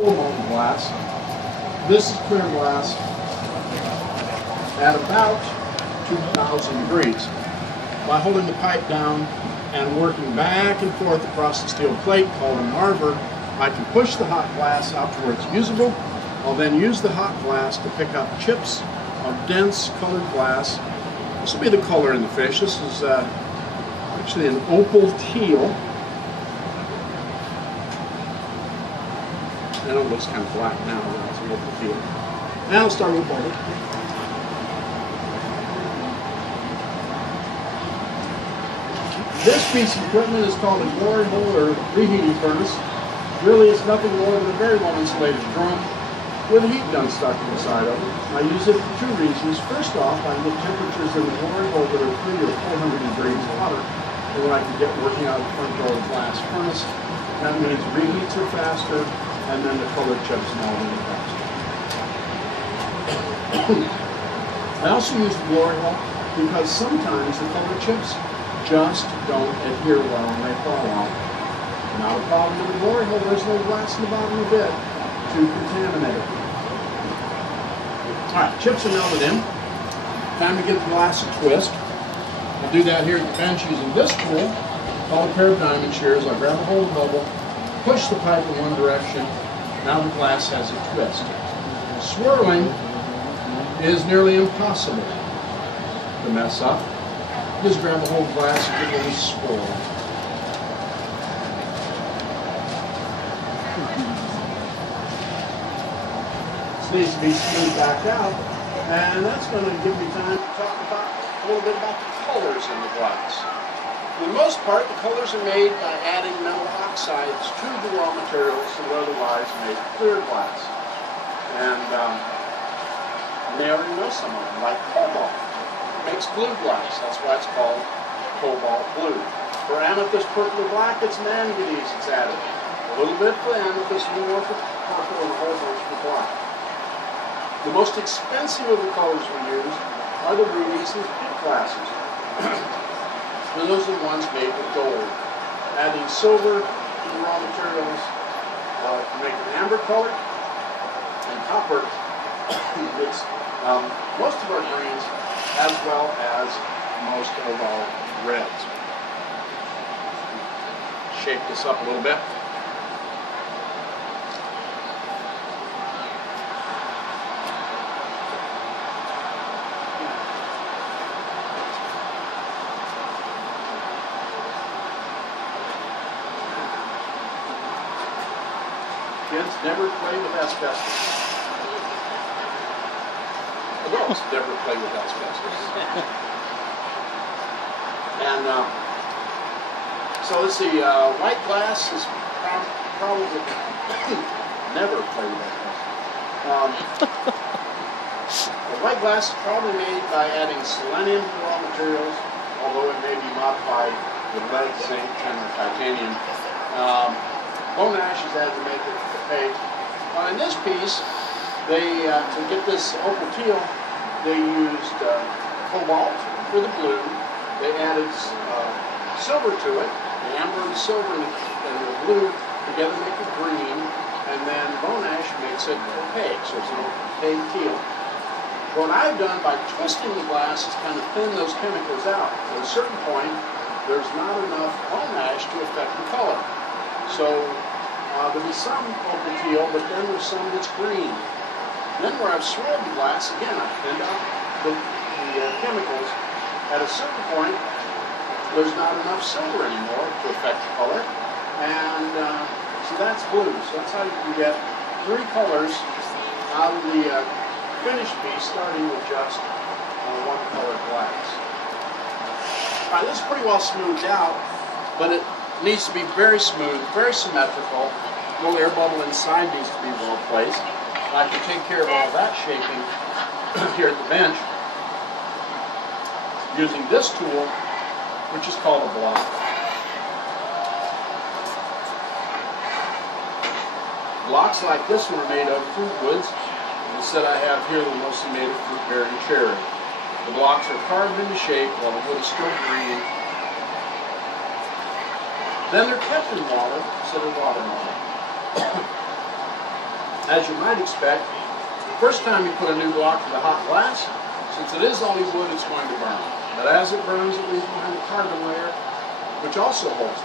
molten glass. This is clear glass at about 2,000 degrees. By holding the pipe down and working back and forth across the steel plate called a marver, I can push the hot glass out to where it's usable. I'll then use the hot glass to pick up chips of dense colored glass. This will be the color in the fish. This is actually an opal teal. I know it looks kind of black now, but it's an opal teal. Now I'll start with butter. This piece of equipment is called a glory hole or reheating furnace. Really, it's nothing more than a very well insulated drum with a heat gun stuck inside of it. I use it for two reasons. First off, I get temperatures in the glory hole that are 300 or 400 degrees hotter than what I can get working out of the front door of the glass furnace. That means reheats are faster, and then the colored chips melt in faster. I also use the glory hole because sometimes the colored chips just don't adhere well when they fall out. Not a problem with the glory hole. There's no glass in the bottom of it to contaminate it. Alright, chips are melted in. Time to give the glass a twist. I'll do that here at the bench using this tool called a pair of diamond shears. I'll grab a hold of the bubble, push the pipe in one direction. Now the glass has a twist. Swirling is nearly impossible to mess up. Just grab a hold of the glass and give it a little swirl. This needs to be smoothed back out, and that's going to give me time to talk about a little bit about the colors in the glass. For the most part, the colors are made by adding metal oxides to the raw materials that would otherwise make clear glass. And you may already know some of them, like cobalt. Makes blue glass. That's why it's called cobalt blue. For amethyst purple or black, it's manganese that's added. A little bit for amethyst, more for purple, and a whole bunch for black. The most expensive of the colors we use are the rubies and pink glasses. And those are the ones made with gold. Adding silver to the raw materials to make an amber color, and copper makes most of our greens, as well as most of our reds. Shape this up a little bit. Kids, never play with asbestos. Adults never play with asbestos. And so let's see, white glass is probably never play with asbestos. White glass is probably made by adding selenium to raw materials, although it may be modified with lead, zinc, tin, or titanium. Bone ash is added to make it opaque. In this piece, they to get this opal teal, they used cobalt for the blue. They added silver to it. The amber and the silver and the blue together make it green, and then bone ash makes it opaque, so it's an opaque teal. What I've done by twisting the glass is kind of thin those chemicals out. At a certain point, there's not enough bone ash to affect the color. So there'll be some opal teal, but then there's some that's green. Then where I've swirled the glass, again, I've thinned out the chemicals. At a certain point, there's not enough silver anymore to affect the color. And so that's blue. So that's how you can get three colors out of the finished piece, starting with just one color glass. All right, this is pretty well smoothed out, but it needs to be very smooth, very symmetrical. A little air bubble inside needs to be well placed. I can take care of all that shaping here at the bench using this tool, which is called a block. Blocks like this one are made of fruit woods. The set I have here are mostly made of fruit, berry, and cherry. The blocks are carved into shape while the wood is still green. Then they're kept in water instead of watermelon. As you might expect, the first time you put a new block to the hot glass, since it is only wood, it's going to burn. But as it burns, it leaves behind a carbon layer, which also holds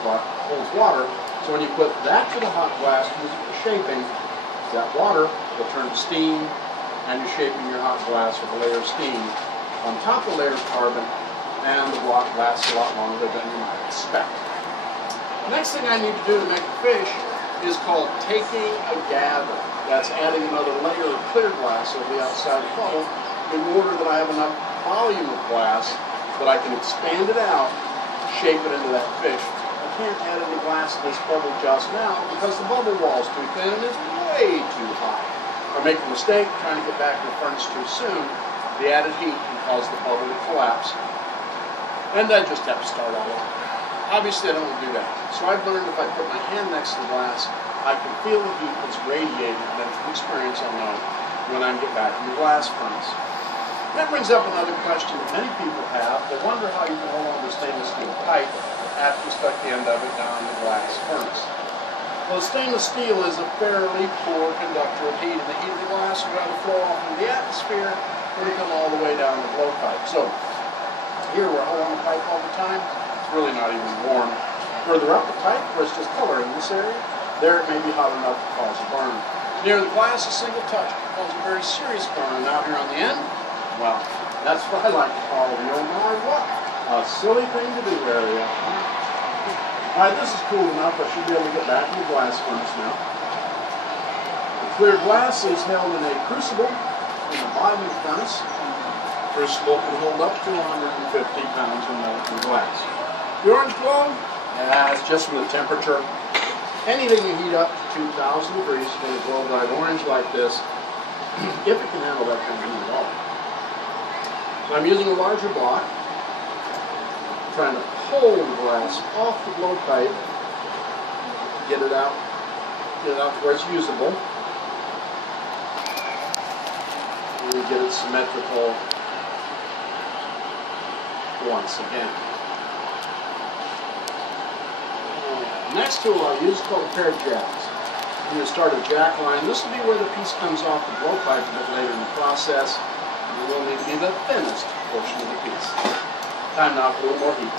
water. So when you put that to the hot glass, use it for shaping, that water will turn to steam, and you're shaping your hot glass with a layer of steam on top of a layer of carbon, and the block lasts a lot longer than you might expect. The next thing I need to do to make a fish is called taking a gather. That's adding another layer of clear glass over the outside of the bubble in order that I have enough volume of glass that I can expand it out, shape it into that fish. I can't add any glass to this bubble just now because the bubble wall is too thin and it's way too high. If I make a mistake trying to get back in the furnace too soon, the added heat can cause the bubble to collapse, and I just have to start all over. Obviously, I don't want to do that. So I've learned if I put my hand next to the glass, I can feel the heat that's radiated, and then from experience I'll know when I get back in the glass furnace. That brings up another question that many people have. They wonder how you can hold on to stainless steel pipe after you stuck the end of it down in the glass furnace. Well, stainless steel is a fairly poor conductor of heat, and the heat of the glass would rather flow off into the atmosphere than to come all the way down the blowpipe. So here we're holding the pipe all the time. Really not even warm. Further up the pipe, where it's just color in this area, there it may be hot enough to cause a burn. Near the glass, a single touch can cause a very serious burn. And out here on the end, well, that's what I like to call the oh my what? A silly thing to do area. Alright, this is cool enough. I should be able to get back in the glass furnace now. The clear glass is held in a crucible in the bottom of the furnace. The crucible can hold up to 150 pounds of molten glass. The orange glow, it's just from the temperature. Anything you heat up to 2,000 degrees is going to glow bright orange like this, if it can handle that kind of heat at all. So I'm using a larger block, trying to pull the glass off the blowpipe, get it out to where it's usable. And we get it symmetrical once again. Next tool I'll use is called a pair of jacks. I'm going to start a jack line. This will be where the piece comes off the blowpipe a bit later in the process. And it will need to be the thinnest portion of the piece. Time now for a little more heat.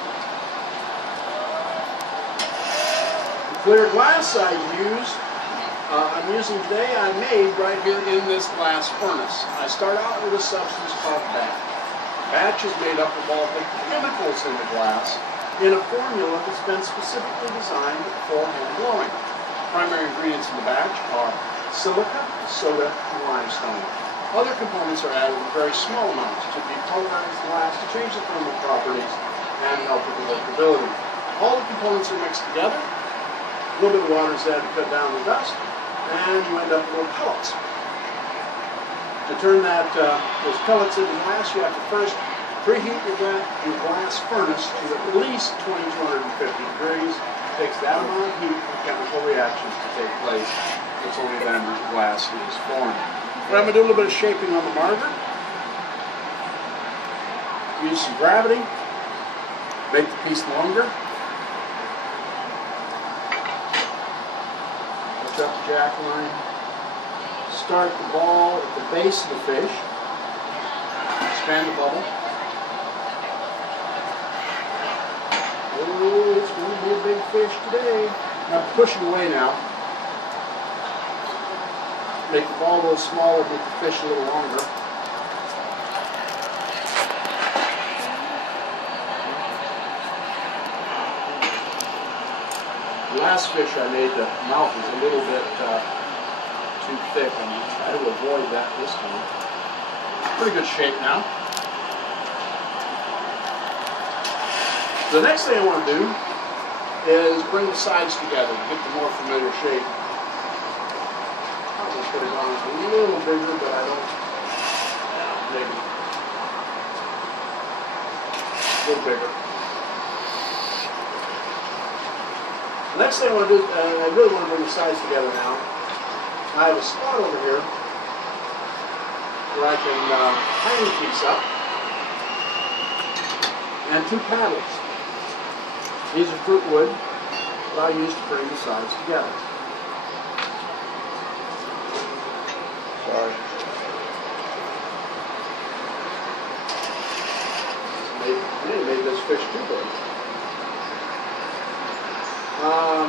The clear glass I'm using today, I made right here in this glass furnace. I start out with a substance called batch. Batch is made up of all the chemicals in the glass in a formula that's been specifically designed for hand blowing. Primary ingredients in the batch are silica, soda, and limestone. Other components are added in very small amounts to depolarize the glass to change the thermal properties and help with the workability. All the components are mixed together. A little bit of water is added to cut down the dust, and you end up with little pellets. To turn those pellets into glass, you have to first preheat your glass furnace to at least 2,250 degrees. It takes that amount of heat for chemical reactions to take place. It's only then that the glass is formed. But I'm going to do a little bit of shaping on the marker. Use some gravity. Make the piece longer. Touch up the jack line. Start the ball at the base of the fish. Expand the bubble. Oh, it's going to be a big fish today. I'm pushing away now. Make the ball a little smaller, make the fish a little longer. The last fish I made, the mouth was a little bit too thick. I'm going to try to avoid that this time. Pretty good shape now. The next thing I want to do is bring the sides together to get the more familiar shape. I'm going to put it on a little bigger, but I don't. Yeah, maybe. A little bigger. The next thing I want to do, I really want to bring the sides together now. I have a spot over here where I can hang the piece up, and two paddles. These are fruit wood that I use to bring the sides together. Sorry. Maybe this fish too big.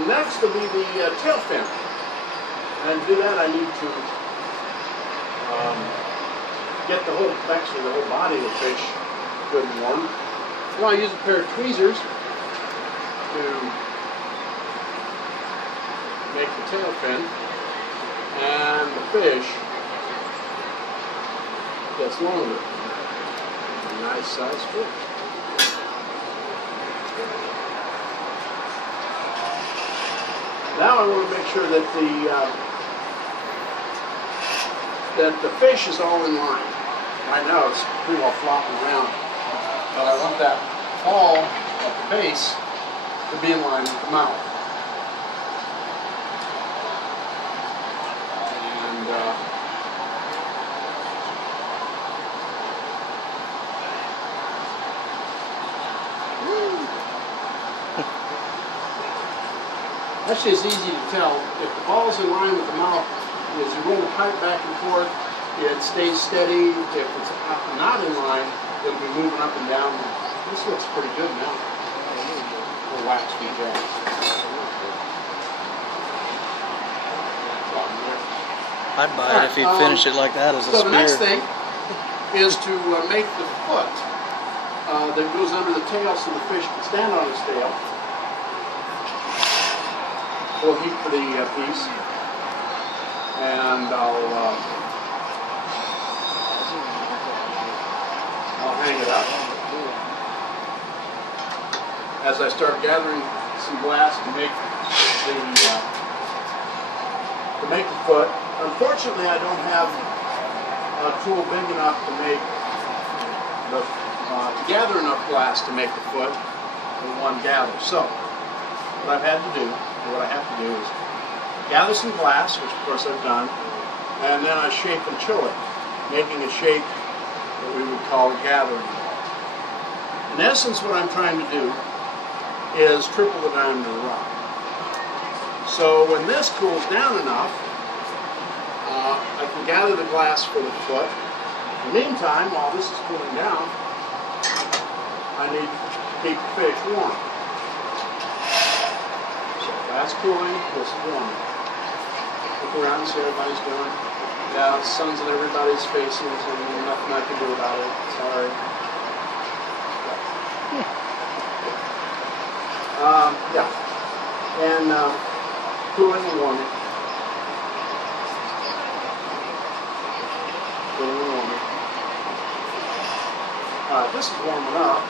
Next will be the tail fin. And to do that, I need to get the whole body of the fish good and warm. Now I use a pair of tweezers to make the tail fin, and the fish gets longer. A nice size fish. Now I want to make sure that the fish is all in line. Right now it's pretty well flopping around, but I want that paw at the base to be in line with the mouth. And actually, it's easy to tell. If the ball's in line with the mouth, as you roll the pipe back and forth, it stays steady. If it's not in line, it'll be moving up and down. This looks pretty good now. We'll wax these jacks. I'd buy it if you finish it like that as a spear. So the next thing is to make the foot that goes under the tail so the fish can stand on its tail. We'll heat for the piece, and I'll hang it up. As I start gathering some glass to make the foot. Unfortunately, I don't have a tool big enough to make to gather enough glass to make the foot in one gather. So, what I have to do is gather some glass, which of course I've done, and then I shape and chill it, making a shape that we would call a gathering ball. In essence, what I'm trying to do is triple the diameter of the rock. So when this cools down enough, I can gather the glass for the foot. In the meantime, while this is cooling down, I need to keep the fish warm. So that's cooling, this is warming. Look around and see how everybody's doing. Yeah, the sun's in everybody's faces and nothing I can do about it. Sorry. Yeah. And cooling and warming. Cooling and warming. This is warm enough.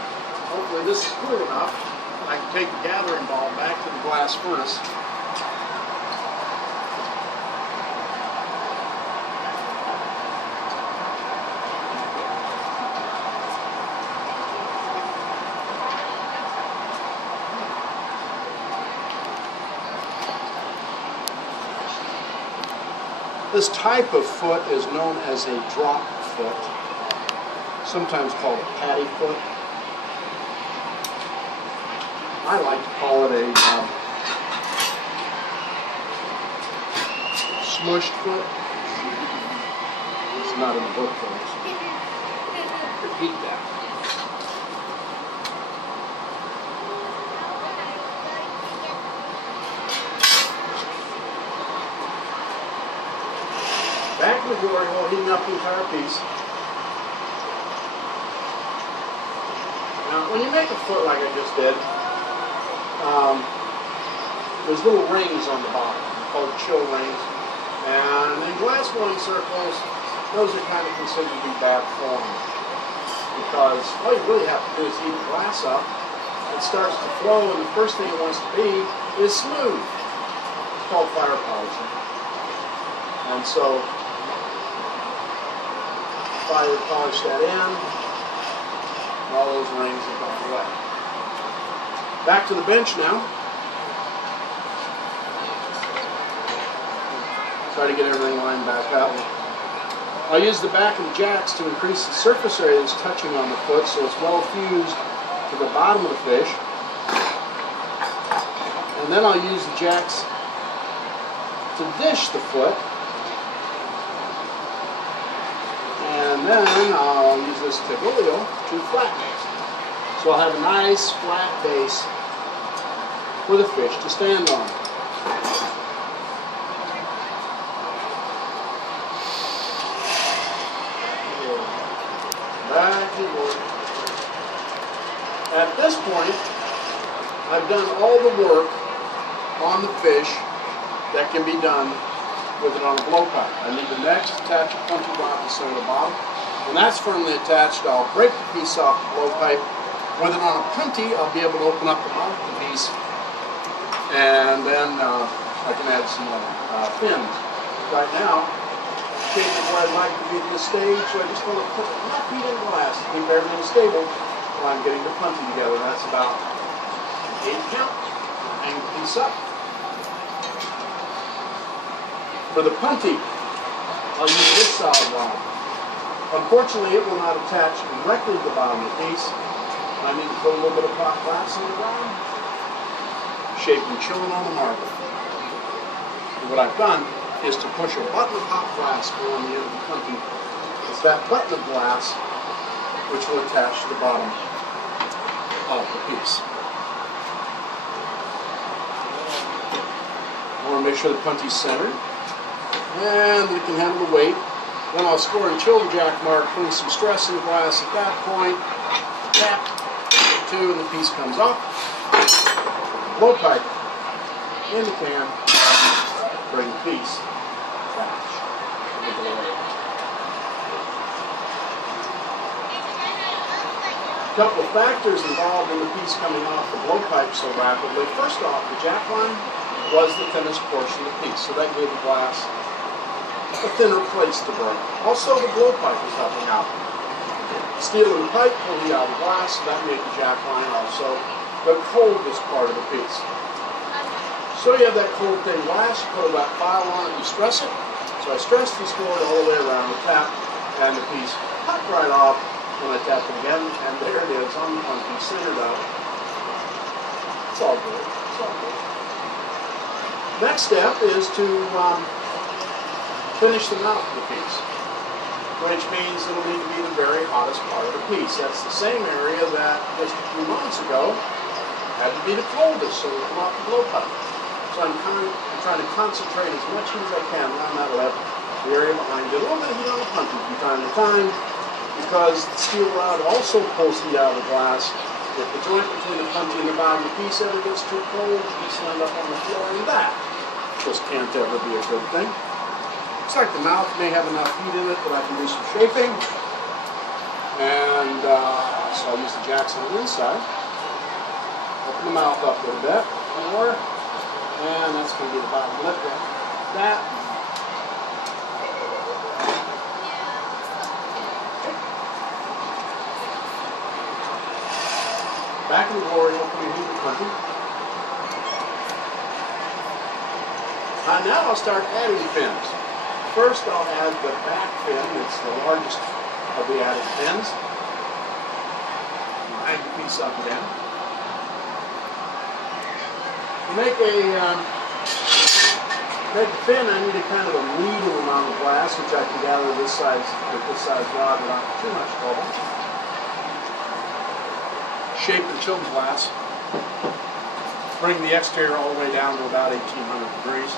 Hopefully this is cool enough. I can take the gathering ball back to the glass furnace. This type of foot is known as a drop foot, sometimes called a patty foot. I like to call it a smushed foot. It's not in the book, folks. Repeat that. Back in the glory hole, heating up the entire piece. Now, when you make a foot like I just did, there's little rings on the bottom called chill rings, and in glass blowing circles, those are kind of considered to be bad form, because all you really have to do is heat the glass up. It starts to flow, and the first thing it wants to be is smooth. It's called fire polishing, and so fire polish that in, and all those rings have gone away. Back to the bench now. Try to get everything lined back up. I'll use the back of the jacks to increase the surface area that's touching on the foot so it's well fused to the bottom of the fish. And then I'll use the jacks to dish the foot And then I'll use this Tiglio to flat base. So I'll have a nice flat base for the fish to stand on. Back and forth. At this point, I've done all the work on the fish that can be done with it on a blowpipe. I need to next attach a punty rod to the center of the bottom. When that's firmly attached, I'll break the piece off the blowpipe. With it on a punty, I'll be able to open up the bottom of the piece, and then I can add some fins. Right now, shape of where I'd like to be at this stage, so I just want to put enough heat in glass to keep everything stable while I'm getting the punty together. That's about 8 count. Hang the piece up. For the punty, I'll use this solid rod. Unfortunately, it will not attach directly to the bottom of the piece. I need to put a little bit of hot glass on the bottom, shaping chilling on the marble. And what I've done is to push a button of hot glass on the end of the punty. It's that button of glass which will attach to the bottom of the piece. I want to make sure the punty's centered, and it can handle the weight. Then I'll score and chill the jack mark, putting some stress in the glass at that point. Tap, 2, and the piece comes off. Blowpipe in the can, bring the piece back. A couple of factors involved in the piece coming off the blowpipe so rapidly. First off, the jack line was the thinnest portion of the piece, so that gave the glass a thinner place to break. Also, the blowpipe was helping out. Steel and pipe pulled the out of the glass, so that made the jack line also the coldest part of the piece. So you have that cold thin glass, you put that file on it, you stress it. So I stressed and scored all the way around the tap, and the piece popped right off when I tapped it again, and there it is on the punty, centered up. It's all good. It's all good. Next step is to finish the mouth of the piece, which means it'll need to be the very hottest part of the piece. That's the same area that just a few moments ago had to be the coldest, so it'll come off the blowpipe. So I'm trying to concentrate as much heat as I can around that lip, the area behind it, a little bit of heat on the punty from time to time, because the steel rod also pulls heat out of the glass. If the joint between the punty and the bottom of the piece ever gets too cold, the piece will end up on the floor, and that just can't ever be a good thing. Looks like the mouth may have enough heat in it that I can do some shaping. And so I'll use the jacks on the inside. Open the mouth up a little bit more. And that's going to be the bottom lip like that. Back in the glory, opening heat the punty. Now I'll start adding fins. First, I'll add the back fin. It's the largest of the added fins. Hang the piece up and down. To make a fin, I need a kind of a medium amount of glass, which I can gather this size with this size rod without too much trouble. Shape and chill the glass. Bring the exterior all the way down to about 1800 degrees.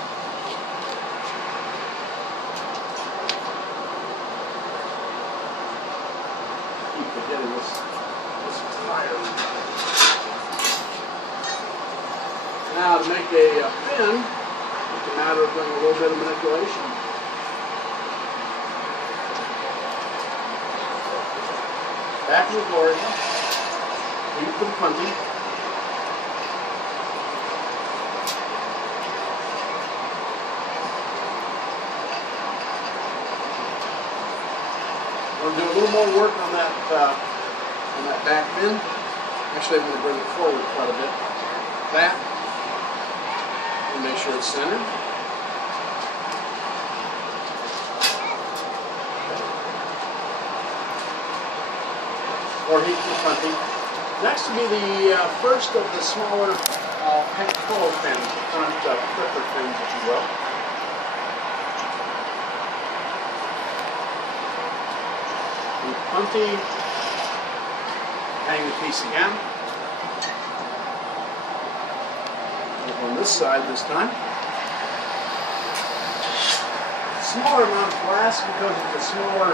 Getting this fire. Now to make a fin, it's a matter of doing a little bit of manipulation. Back in the glory, heat for the punty. I'm going to do a little more work on that back fin. Actually, I'm going to bring it forward quite a bit. That. And make sure it's centered. More heat for the punty. Next will be the first of the smaller pectoral fins, the front clipper fins, if you will. Do the punty. Hang the piece again. On this side this time. Smaller amount of glass because it's a smaller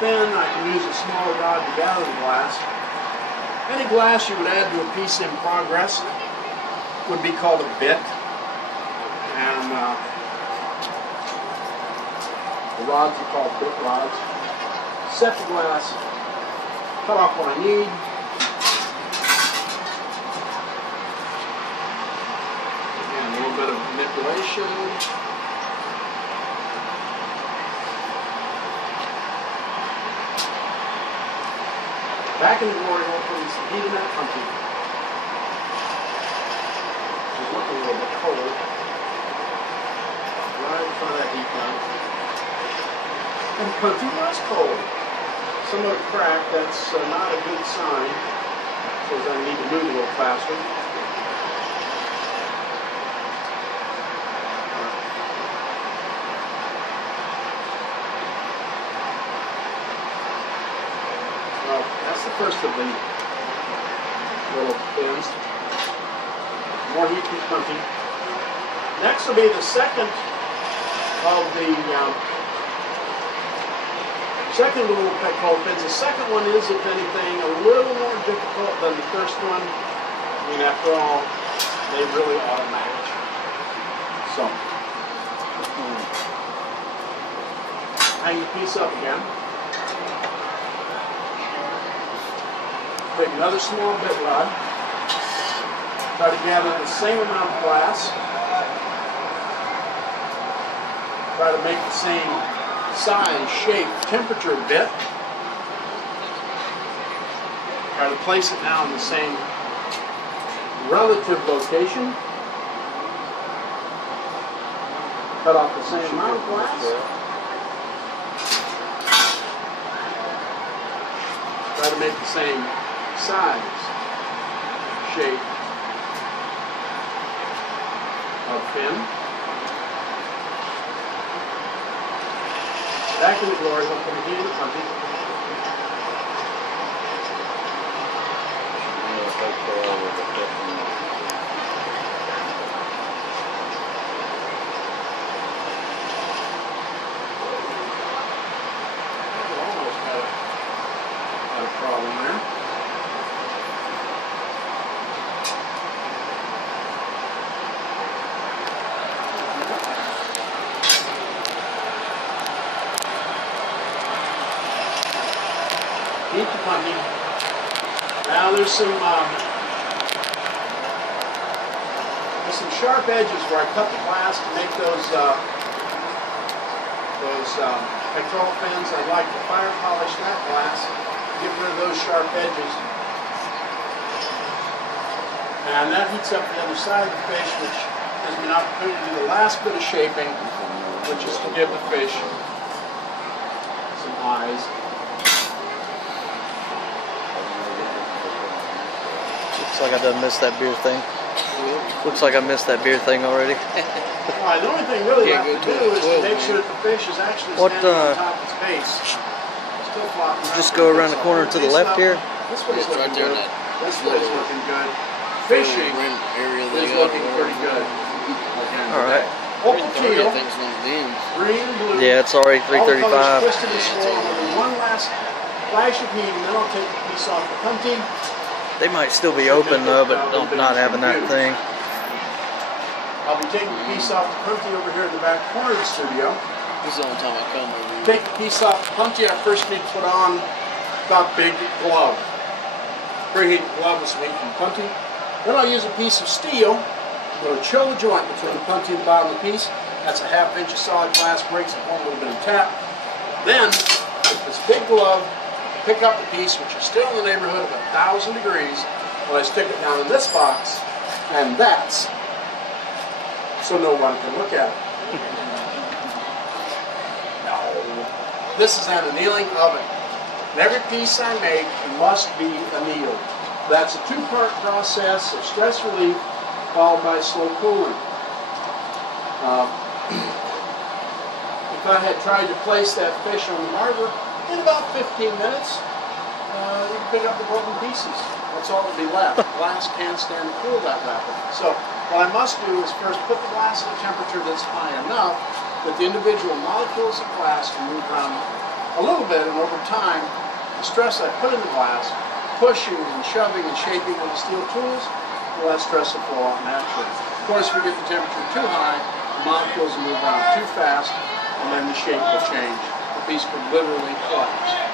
fin. I can use a smaller rod to gather the glass. Any glass you would add to a piece in progress would be called a bit. And the rods are called bit rods. Set the glass, cut off what I need. Again, a little bit of manipulation. Back in the glory hole, putting some heat in that punty. It's looking a little bit cold. Right in front of that heat gun. And the punty was cold. Somewhat cracked, that's not a good sign. Says I need to move a little faster. Well, that's the first of the little fins. More heat from punty. Next will be the second of the second little pectoral fins. The second one is, if anything, a little more difficult than the first one. I mean, after all, they really ought to match. So, hang the piece up again. Take another small bit rod. Try to gather the same amount of glass. Try to make the same size, shape, temperature bit. Try to place it now in the same relative location. Cut off the same amount of glass. Try to make the same size, shape of fin. Back in the glory hole, put the heat in the punty. Almost had a problem there. Heat the punty. Now there's some sharp edges where I cut the glass to make those pectoral fins. I'd like to fire polish that glass, get rid of those sharp edges. And that heats up the other side of the fish, which gives me an opportunity to do the last bit of shaping, which is to give the fish some eyes. Looks like I done missed that beer thing. Looks like I missed that beer thing already. Right, the only thing really you have to do is to make sure that the fish is actually standing on top of its base. Still flopping. Just go around the corner to the left here. This way is looking good. This way is looking good. Fishing is looking pretty good. Alright. Opal teal, green, blue. Yeah, it's already 3:35. Twisted and swirled with one last flash of heat, and then I'll take the piece off the punty. They might still be open though, but not having that thing. I'll be taking the piece off the punty over here in the back corner of the studio. This is the only time I come over here. Take the piece off the punty. I first need to put on that big glove. Preheat the glove with some heat from the punty. Then I'll use a piece of steel. I'm going to chill the joint between the punty and the bottom of the piece. That's a ½ inch of solid glass, breaks it one little bit of tap. Then, with this big glove, pick up the piece, which is still in the neighborhood of 1,000 degrees, when I stick it down in this box, and that's so no one can look at it. No. This is an annealing oven. And every piece I make must be annealed. That's a two-part process of stress relief followed by slow cooling. If I had tried to place that fish on the harbor, In about 15 minutes, you can pick up the broken pieces. That's all that'll be left. Glass can't stand to cool that rapidly. So what I must do is first put the glass at a temperature that's high enough that the individual molecules of glass can move around a little bit, and over time, the stress I put in the glass, pushing and shoving and shaping with the steel tools, will let stress will flow out naturally. Of course, if we get the temperature too high, the molecules will move around too fast, and then the shape will change. The piece could literally collapse.